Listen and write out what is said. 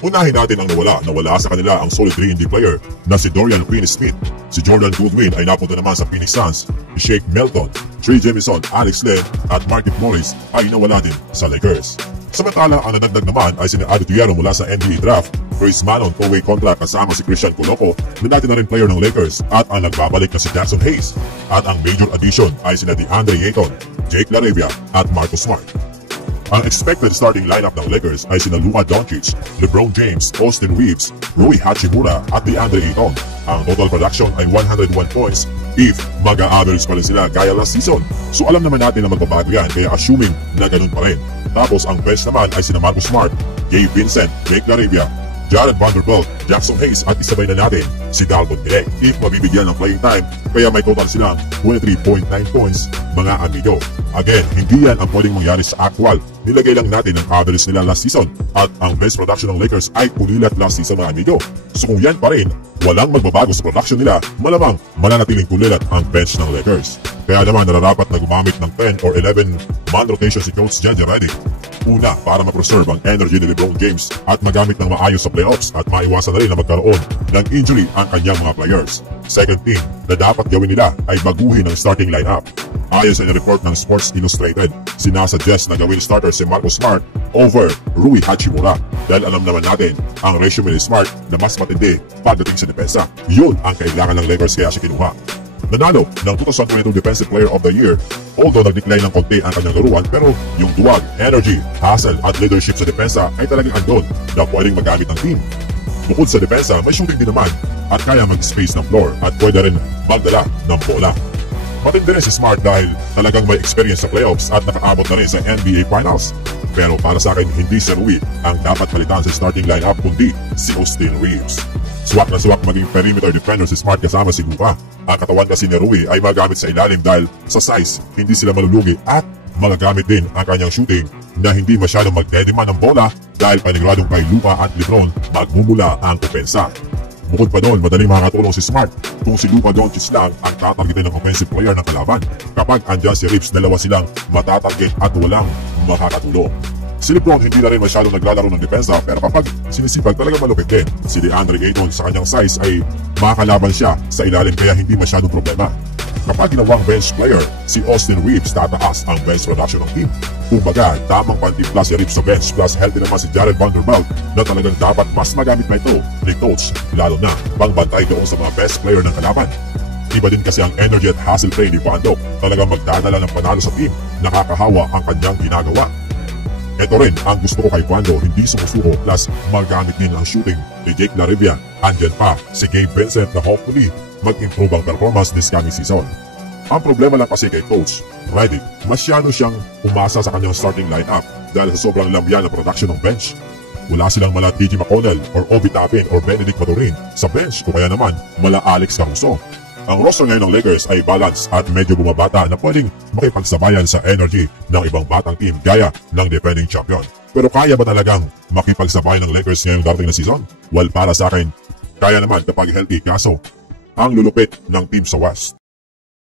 Unahin natin ang nawala sa kanila ang solid 3 player na si Dorian Finney-Smith. Si Jordan Goodwin ay napunta naman sa Phoenix Suns. Si Shake Milton, Trey Jemison, Alex Len at Markieff Morris ay nawala din sa Lakers. Samantala, ang nadagdag naman ay sina Adi Tuyero mula sa NBA draft, Chris Manon 2-way contract kasama si Christian Coloco na dati na rin player ng Lakers at ang nagbabalik na si Jackson Hayes. At ang major addition ay sina DeAndre Ayton, Jake LaRavia at Marcus Smart. Ang expected starting lineup ng Lakers ay sina Luka Doncic, LeBron James, Austin Reeves, Rui Hachimura at DeAndre Ayton. Ang total production ay 101 points if mag-a-average pa rin sila gaya last season. So alam naman natin na magbabago yan kaya assuming na ganun pa rin. Tapos ang bench naman ay sina Marcus Smart, Gabe Vincent, Jake LaRavia, Jared Vanderbilt, Jackson Hayes at isabay na natin si Dalton Gilek if mabibigyan ng playing time kaya may total silang 23.9 points mga amigo. Again, hindi yan ang pwedeng mangyari sa actual. Nilagay lang natin ang average nila last season at ang best production ng Lakers ay pulilat last season mga amigo. So kung yan pa rin, walang magbabago sa production nila, malamang mananatiling pulilat ang bench ng Lakers. Kaya naman nararapat na gumamit ng 10 or 11 man rotation si Coach JJ Redick. Una, para ma-preserve ang energy ni LeBron James at magamit ng maayos sa playoffs at maiwasan na rin na magkaroon ng injury ang kanyang mga players. Second thing na dapat gawin nila ay baguhin ang starting lineup. Ayon sa report ng Sports Illustrated, sinasuggest na gawin starter si Marcus Smart over Rui Hachimura dahil alam naman natin ang resume ni Smart na mas matindi pagdating sa depensa. Yun ang kailangan ng Lakers kaya siya kinuha. Nanalo ng 2022 Defensive Player of the Year, although nag-decline ng konti ang kanyang laruan pero yung duwag, energy, hustle at leadership sa depensa ay talagang andon na pwedeng magamit ng team. Bukod sa depensa, may shooting din naman at kaya mag-space ng floor at pwede rin magdala ng bola. Matindi rin si Smart dahil talagang may experience sa playoffs at nakaabot na rin sa NBA Finals. Pero para sa akin, hindi si Rui ang dapat palitan sa starting lineup kundi si Austin Reeves. Swak na swak maging perimeter defender si Smart kasama si Luka. Ang katawan kasi ni Rui ay magamit sa ilalim dahil sa size, hindi sila malulugi at magagamit din ang kanyang shooting na hindi masyadong magdedemand ng bola dahil paniguradong kay Luka at LeBron magmumula ang opensa. Bukod pa doon, madaling makakatulong si Smart kung si Luka Doncic lang ang tatargetin ng offensive player ng kalaban. Kapag andyan si Reeves, dalawa silang matatarget at walang makakatulong. Si LeBron hindi na rin masyadong naglalaro ng depensa pero kapag sinisipag talaga malupit din. Si DeAndre Ayton sa kanyang size ay makakalaban siya sa ilalim kaya hindi masyadong problema. Kapag ginawang bench player, si Austin Reeves tataas ang bench production ng team. Kumbaga, tamang pantimpla si Reeves sa bench plus healthy naman si Jared Vanderbilt na talagang dapat mas magamit na ito ni Coach lalo na pangbantay doon sa mga best player ng kalaban. Iba din kasi ang energy at hustle play ni Vando, talagang magdadala ng panalo sa team, nakakahawa ang kanyang ginagawa. Ito rin ang gusto ko kay Vando, hindi sumusuko plus magamit din ang shooting ni Jake LaRavia. Andyan pa si Gabe Vincent na hopefully mag-improve ang performance this coming season. Ang problema lang kasi kay Coach Redick, masyado siyang umasa sa kanyang starting lineup dahil sa sobrang lamya na production ng bench. Wala silang mala TJ McConnell or Obi Toppin or Benedict Mathurin sa bench o kaya naman mala Alex Caruso. Ang roster ngayon ng Lakers ay balance at medyo bumabata na pwedeng makipagsabayan sa energy ng ibang batang team gaya ng defending champion. Pero kaya ba talagang makipagsabayan ng Lakers ngayong darating na season? Well, para sa akin, kaya naman kapag healthy kaso ang lulupit ng team sa West.